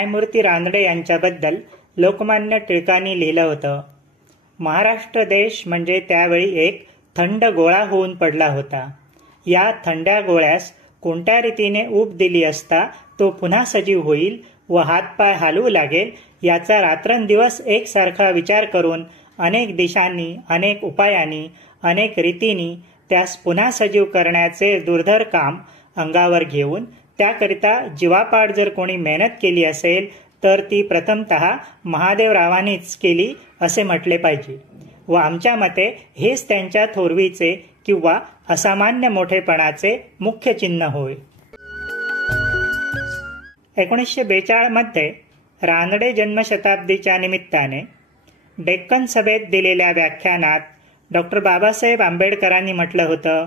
न्यायमूर्ती रानडे यांच्याबद्दल लोकमान्य टिळकांनी लिहिलं होतं. महाराष्ट्र देश म्हणजे त्यावेळी एक थंड गोळा होऊन पडला होता. या थंड्या गोळ्यास कोणत्या रीतीने ऊब दिली असता तो पुन्हा सजीव होईल व हातपाय हलवू लागेल याचा रात्रंदिवस एकसारखा विचार करून अनेक दिशांनी, अनेक उपायांनी, अनेक रीतींनी त्यास पुन्हा सजीव करण्याचे दुर्धर काम अंगावर घेऊन त्याकरिता जीवापाड जर कोणी मेहनत केली असेल तर ती प्रथमतः महादेवरावांनीच केली असे म्हटले पाहिजे व आमच्या मते हेच त्यांच्या थोरवीचे किंवा असामान्य मोठेपणाचे मुख्य चिन्ह होय. 1942 मध्ये रानडे जन्मशताब्दीच्या निमित्ताने डेक्कन सभेत दिलेल्या व्याख्यानात डॉक्टर बाबासाहेब आंबेडकरांनी म्हटलं होतं,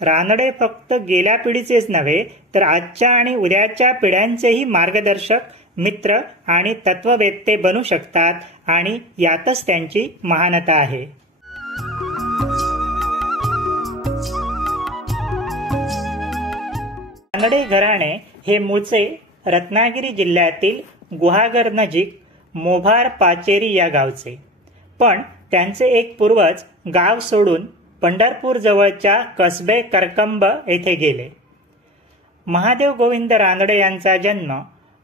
रानडे फक्त गेल्या पिढीचेच नव्हे तर आजच्या आणि उद्याच्या पिढ्यांचेही मार्गदर्शक, मित्र आणि तत्ववेत्ते बनू शकतात आणि यातच त्यांची महानता आहे. रानडे घराणे हे मूळचे रत्नागिरी जिल्ह्यातील गुहागर नजीक मोभार पाचेरी या गावचे, पण त्यांचे एक पूर्वज गाव सोडून पंढरपूर जवळच्या कसबे करकंब येथे गेले. महादेव गोविंद रानडे यांचा जन्म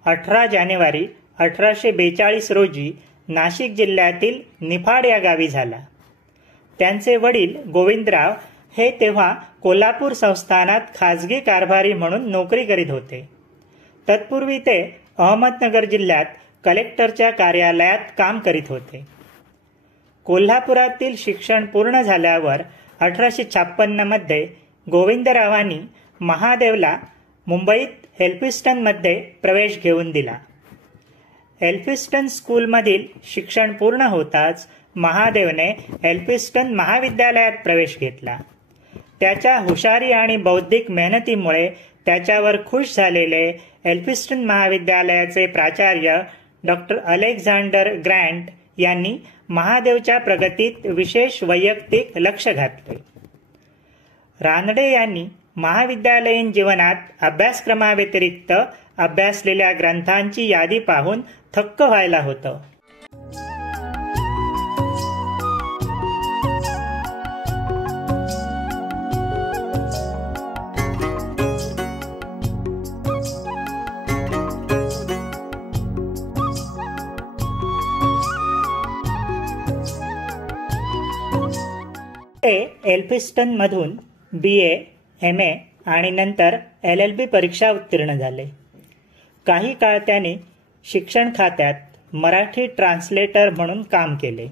18 जानेवारी 1842 रोजी नाशिक जिल्ह्यातील निफाड या गावी झाला. त्यांचे वडील गोविंदराव हे तेव्हा कोल्हापूर संस्थानात खाजगी कारभारी म्हणून नोकरी करीत होते. तत्पूर्वी ते अहमदनगर जिल्ह्यात कलेक्टरच्या कार्यालयात काम करीत होते. कोल्हापुरातील शिक्षण पूर्ण झाल्यावर 1856 मध्ये गोविंदरावांनी महादेवला मुंबईत एल्फिस्टनमध्ये प्रवेश घेऊन दिला. एल्फिस्टन स्कूलमधील शिक्षण पूर्ण होताच महादेवने एल्फिस्टन महाविद्यालयात प्रवेश घेतला. त्याच्या हुशारी आणि बौद्धिक मेहनतीमुळे त्याच्यावर खुश झालेले एल्फिस्टन महाविद्यालयाचे प्राचार्य डॉक्टर अलेक्झांडर ग्रँट यांनी महादेवच्या प्रगतीत विशेष वैयक्तिक लक्ष घातले. रानडे यांनी महाविद्यालयीन जीवनात अभ्यासक्रमाव्यतिरिक्त अभ्यासलेल्या ग्रंथांची यादी पाहून थक्क व्हायला होतं. ते एल्फिस्टन मधून BA, MA आणि नंतर LLB परीक्षा उत्तीर्ण झाले. काही काळ त्यांनी शिक्षण खात्यात मराठी ट्रान्सलेटर म्हणून काम केले.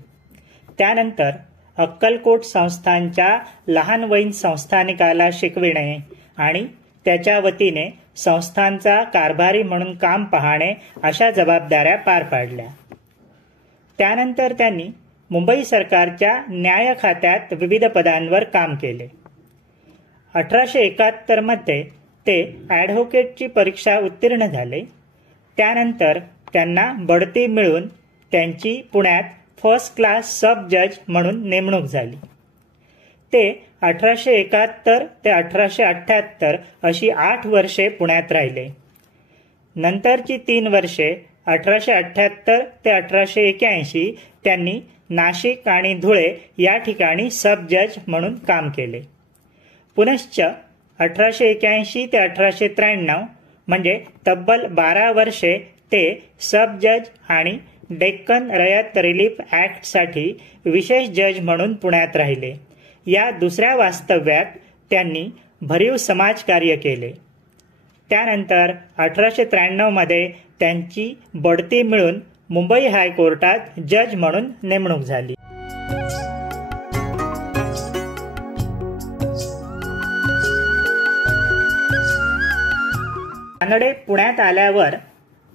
त्यानंतर अक्कलकोट संस्थानच्या लहानवयीन संस्थानिकाला शिकविणे आणि त्याच्या वतीने संस्थांचा कारभारी म्हणून काम पाहणे अशा जबाबदाऱ्या पार पाडल्या. त्यानंतर त्यांनी मुंबई सरकारच्या न्याय खात्यात विविध पदांवर काम केले. 1871 मध्ये ते ॲडव्होकेटची परीक्षा उत्तीर्ण झाले. त्यानंतर त्यांना बढती मिळून त्यांची पुण्यात फर्स्ट क्लास सब जज म्हणून नेमणूक झाली. ते 1871 ते 1878 अशी 8 वर्षे पुण्यात राहिले. नंतरची 3 वर्षे 1878 ते 1881 त्यांनी नाशिक आणि धुळे या ठिकाणी सब जज म्हणून काम केले. पुनश्च 1881 ते 1893 म्हणजे तब्बल 12 वर्षे ते सब जज आणि डेक्कन रयत रिलीफ ॲक्टसाठी विशेष जज म्हणून पुण्यात राहिले. या दुसऱ्या वास्तव्यात त्यांनी भरीव समाजकार्य केले. त्यानंतर 1893 मध्ये त्यांची बढती मिळून मुंबई हायकोर्टात जज म्हणून नेमणूक झाली. रानडे पुण्यात आल्यावर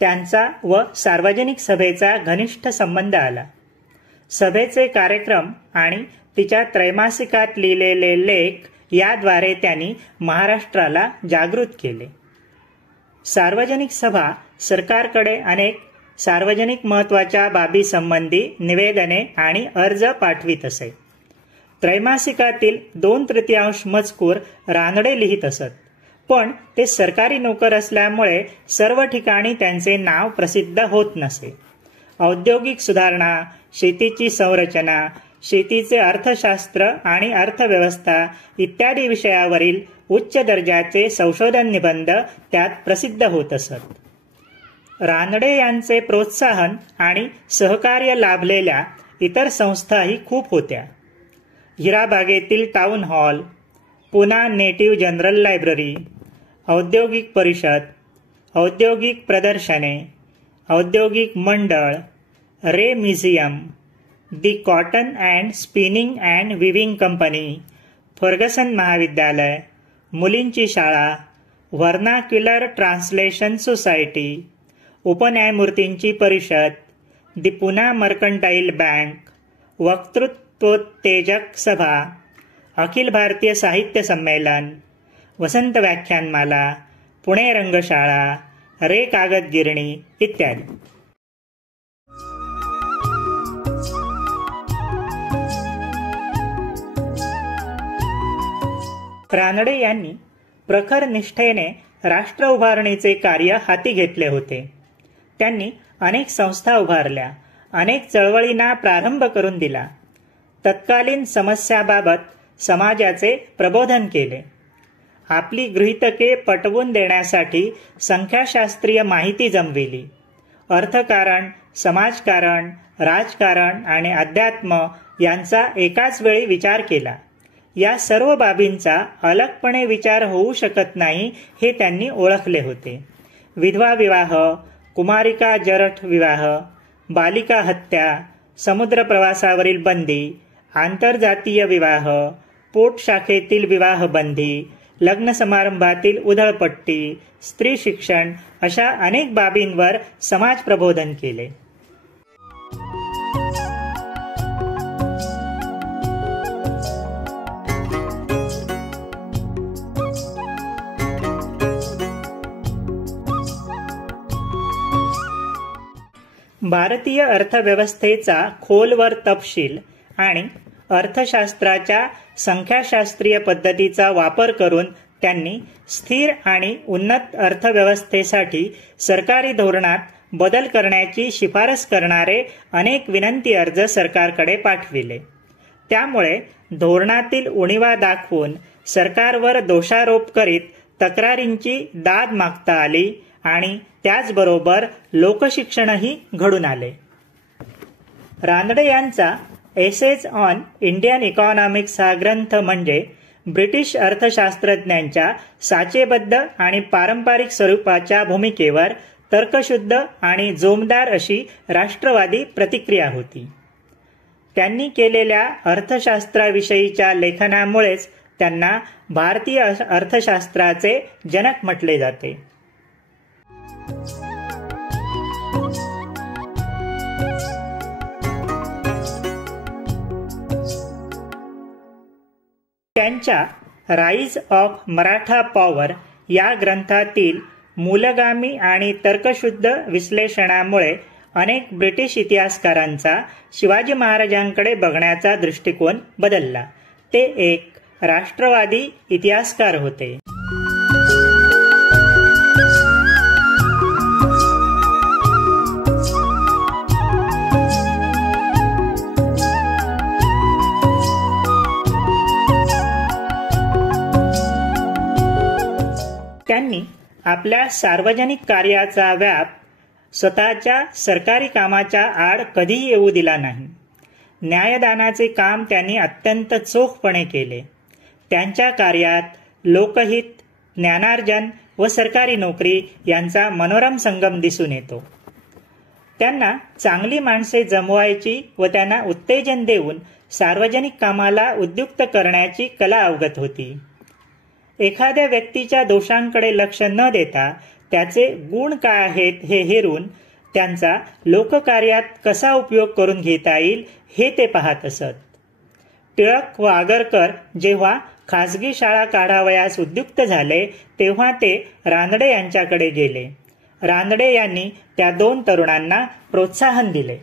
त्यांचा व सार्वजनिक सभेचा घनिष्ठ संबंध आला. सभेचे कार्यक्रम आणि तिच्या त्रैमासिकात लिहिलेले लेख याद्वारे त्यांनी महाराष्ट्राला जागृत केले. सार्वजनिक सभा सरकारकडे अनेक सार्वजनिक महत्त्वाच्या बाबीसंबंधी निवेदने आणि अर्ज पाठवित असे. त्रैमासिकातील 2/3 मजकूर रानडे लिहित असत, पण ते सरकारी नोकर असल्यामुळे सर्व ठिकाणी त्यांचे नाव प्रसिद्ध होत नसे. औद्योगिक सुधारणा, शेतीची संरचना, शेतीचे अर्थशास्त्र आणि अर्थव्यवस्था इत्यादी विषयावरील उच्च दर्जाचे संशोधन निबंध त्यात प्रसिद्ध होत असत. रानडे यांचे प्रोत्साहन आणि सहकार्य लाभलेल्या इतर संस्थाही खूप होत्या. हिराबागेतील town hall, Poona native general library, औद्योगिक परिषद, औद्योगिक प्रदर्शने, औद्योगिक मंडळ, Reay museum, the cotton and spinning and weaving company, Fergusson महाविद्यालय, मुलींची शाळा, व्हर्नाक्युलर ट्रान्सलेशन सोसायटी, उपन्यायमूर्तींची परिषद, दी पुणा मर्कंटाईल बँक, वक्तृत्वोत्तेजक सभा, अखिल भारतीय साहित्य संमेलन, वसंत व्याख्यानमाला, पुणे रंगशाळा, रे कागद गिरणी इत्यादी. रानडे यांनी प्रखर निष्ठेने राष्ट्र उभारणीचे कार्य हाती घेतले होते. त्यांनी अनेक संस्था उभारल्या, अनेक चळवळींना प्रारंभ करून दिला. तत्कालीन समस्याबाबत समाजाचे प्रबोधन केले. आपली गृहीतके पटवून देण्यासाठी संख्याशास्त्रीय माहिती जमविली. अर्थकारण, समाजकारण, राजकारण आणि अध्यात्म यांचा एकाच वेळी विचार केला. या सर्व बाबींचा अलगपणे विचार होऊ शकत नाही हे त्यांनी ओळखले होते. विधवा विवाह, कुमारिका जरठ विवाह, बालिका हत्या, समुद्र प्रवासावरील बंदी, आंतरजातीय विवाह, पोट शाखेतील विवाह बंदी, लग्न समारंभातील उधळपट्टी, स्त्री शिक्षण अशा अनेक बाबींवर समाज प्रबोधन केले. भारतीय अर्थव्यवस्थेचा खोलवर तपशील आणि अर्थशास्त्राच्या संख्याशास्त्रीय पद्धतीचा वापर करून त्यांनी स्थिर आणि उन्नत अर्थव्यवस्थेसाठी सरकारी धोरणात बदल करण्याची शिफारस करणारे अनेक विनंती अर्ज सरकारकडे पाठविले. त्यामुळे धोरणातील उणीवा दाखवून सरकारवर दोषारोप करीत तक्रारींची दाद मागता आली आणि त्याचबरोबर लोकशिक्षणही घडून आले. रानडे यांचा एसेज ऑन इंडियन इकॉनॉमिक्स हा ग्रंथ म्हणजे ब्रिटिश अर्थशास्त्रज्ञांच्या साचेबद्ध आणि पारंपरिक स्वरूपाच्या भूमिकेवर तर्कशुद्ध आणि जोमदार अशी राष्ट्रवादी प्रतिक्रिया होती. त्यांनी केलेल्या अर्थशास्त्राविषयीच्या लेखनामुळेच त्यांना भारतीय अर्थशास्त्राचे जनक म्हटले जाते. त्यांच्या राईज ऑफ मराठा पॉवर या ग्रंथातील मूलगामी आणि तर्कशुद्ध विश्लेषणामुळे अनेक ब्रिटिश इतिहासकारांचा शिवाजी महाराजांकडे बघण्याचा दृष्टिकोन बदलला. ते एक राष्ट्रवादी इतिहासकार होते. त्यांनी आपल्या सार्वजनिक कार्याचा व्याप स्वतःच्या सरकारी कामाच्या आड कधीही येऊ दिला नाही. न्यायदानाचे काम त्यांनी अत्यंत चोखपणे केले. त्यांच्या कार्यात लोकहित, ज्ञानार्जन व सरकारी नोकरी यांचा मनोरम संगम दिसून येतो. त्यांना चांगली माणसे जमवायची व त्यांना उत्तेजन देऊन सार्वजनिक कामाला उद्युक्त करण्याची कला अवगत होती. एखाद्या व्यक्तीच्या दोषांकडे लक्ष न देता त्याचे गुण काय आहेत हे हेरून त्यांचा लोककार्यात कसा उपयोग करून घेता येईल हे ते पाहत असत. टिळक व आगरकर जेव्हा खासगी शाळा काढावयास उद्युक्त झाले तेव्हा ते रानडे यांच्याकडे गेले. रानडे यांनी त्या दोन तरुणांना प्रोत्साहन दिले.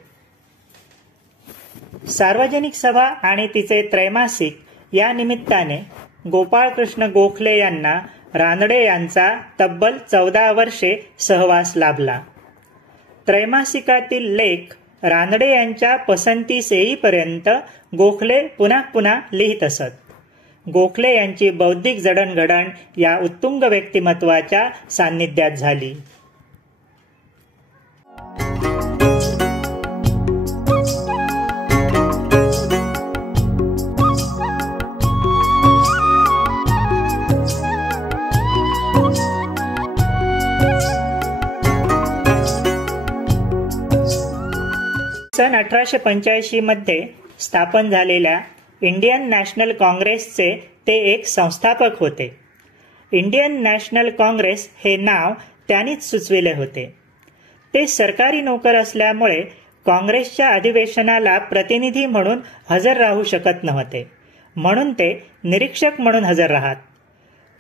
सार्वजनिक सभा आणि तिचे त्रैमासिक या निमित्ताने गोपाळकृष्ण गोखले यांना रानडे यांचा तब्बल 14 वर्षे सहवास लाभला. त्रैमासिकातील लेख रानडे यांच्या पसंतीस येईपर्यंत गोखले पुन्हा पुन्हा लिहित असत. गोखले यांची बौद्धिक जडणघडण या उत्तुंग व्यक्तिमत्वाच्या सान्निध्यात झाली. सन 1885 मध्ये स्थापन झालेल्या इंडियन नॅशनल काँग्रेसचे ते एक संस्थापक होते. इंडियन नॅशनल काँग्रेस हे नाव त्यांनीच सुचविले होते. ते सरकारी नोकर असल्यामुळे काँग्रेसच्या अधिवेशनाला प्रतिनिधी म्हणून हजर राहू शकत नव्हते, म्हणून ते निरीक्षक म्हणून हजर राहत.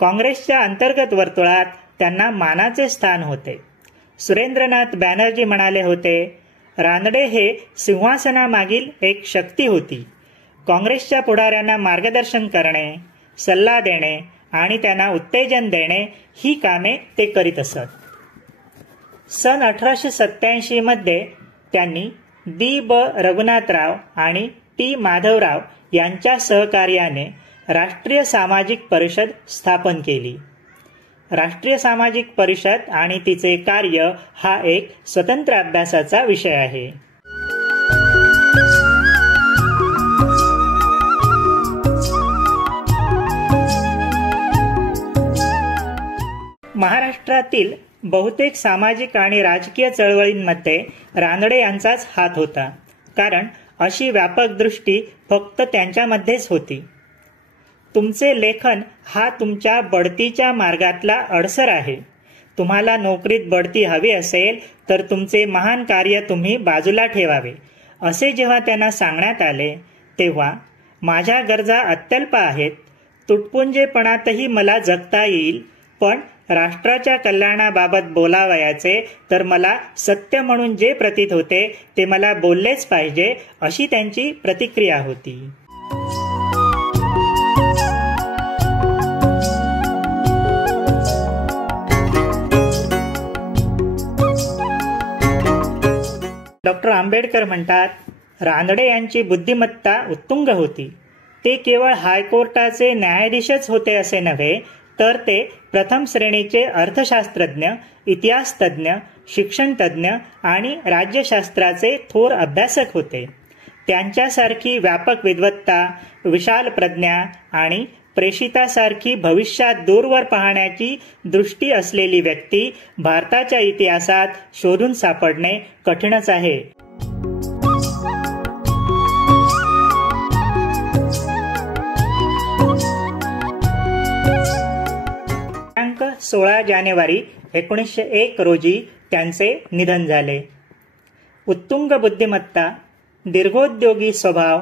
काँग्रेसच्या अंतर्गत वर्तुळात त्यांना मानाचे स्थान होते. सुरेंद्रनाथ बॅनर्जी म्हणाले होते, रानडे हे सिंहासनामागील एक शक्ती होती. काँग्रेसच्या पुढाऱ्यांना मार्गदर्शन करणे, सल्ला देणे आणि त्यांना उत्तेजन देणे ही कामे ते करीत असत. सन 1887 मध्ये त्यांनी दी ब रघुनाथराव आणि टी माधवराव यांच्या सहकार्याने राष्ट्रीय सामाजिक परिषद स्थापन केली. राष्ट्रीय सामाजिक परिषद आणि तिचे कार्य हा एक स्वतंत्र अभ्यासाचा विषय आहे. महाराष्ट्रातील बहुतेक सामाजिक आणि राजकीय चळवळींमध्ये रानडे यांचाच हात होता, कारण अशी व्यापक दृष्टी फक्त त्यांच्यामध्येच होती. तुमचे लेखन हा तुमच्या बढतीच्या मार्गातला अडसर आहे. तुम्हाला नोकरीत बढती हवी असेल तर तुमचे महान कार्य तुम्ही बाजूला ठेवावे, असे जेव्हा त्यांना सांगण्यात आले तेव्हा माझ्या गरजा अत्यल्प आहेत, तुटपुंजेपणातही मला जगता येईल, पण राष्ट्राच्या कल्याणाबाबत बोलावयाचे तर मला सत्य म्हणून जे प्रतीत होते ते मला बोललेच पाहिजे, अशी त्यांची प्रतिक्रिया होती. डॉक्टर आंबेडकर म्हणतात, रानडे यांची बुद्धिमत्ता उत्तुंग होती. ते केवळ हायकोर्टाचे न्यायाधीशच होते असे नव्हे, तर ते प्रथम श्रेणीचे अर्थशास्त्रज्ञ, इतिहासतज्ञ, शिक्षणतज्ञ आणि राज्यशास्त्राचे थोर अभ्यासक होते. त्यांच्यासारखी व्यापक विद्वत्ता, विशाल प्रज्ञा आणि प्रेषितासारखी भविष्यात दूरवर पाहण्याची दृष्टी असलेली व्यक्ती भारताच्या इतिहासात शोधून सापडणे कठीणच आहे. दिनांक 16 जानेवारी 1901 रोजी त्यांचे निधन झाले. उत्तुंग बुद्धिमत्ता, दीर्घोद्योगी स्वभाव,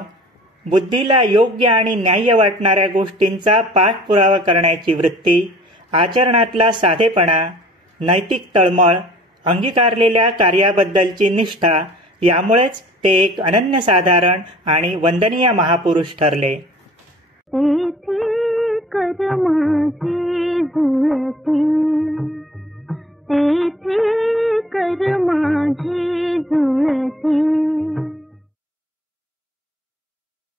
बुद्धीला योग्य आणि न्याय्य वाटणाऱ्या गोष्टींचा पाठपुरावा करण्याची वृत्ती, आचरणातला साधेपणा, नैतिक तळमळ, अंगीकारलेल्या कार्याबद्दलची निष्ठा यामुळेच ते एक अनन्यसाधारण आणि वंदनीय महापुरुष ठरले. कर माझे जुळते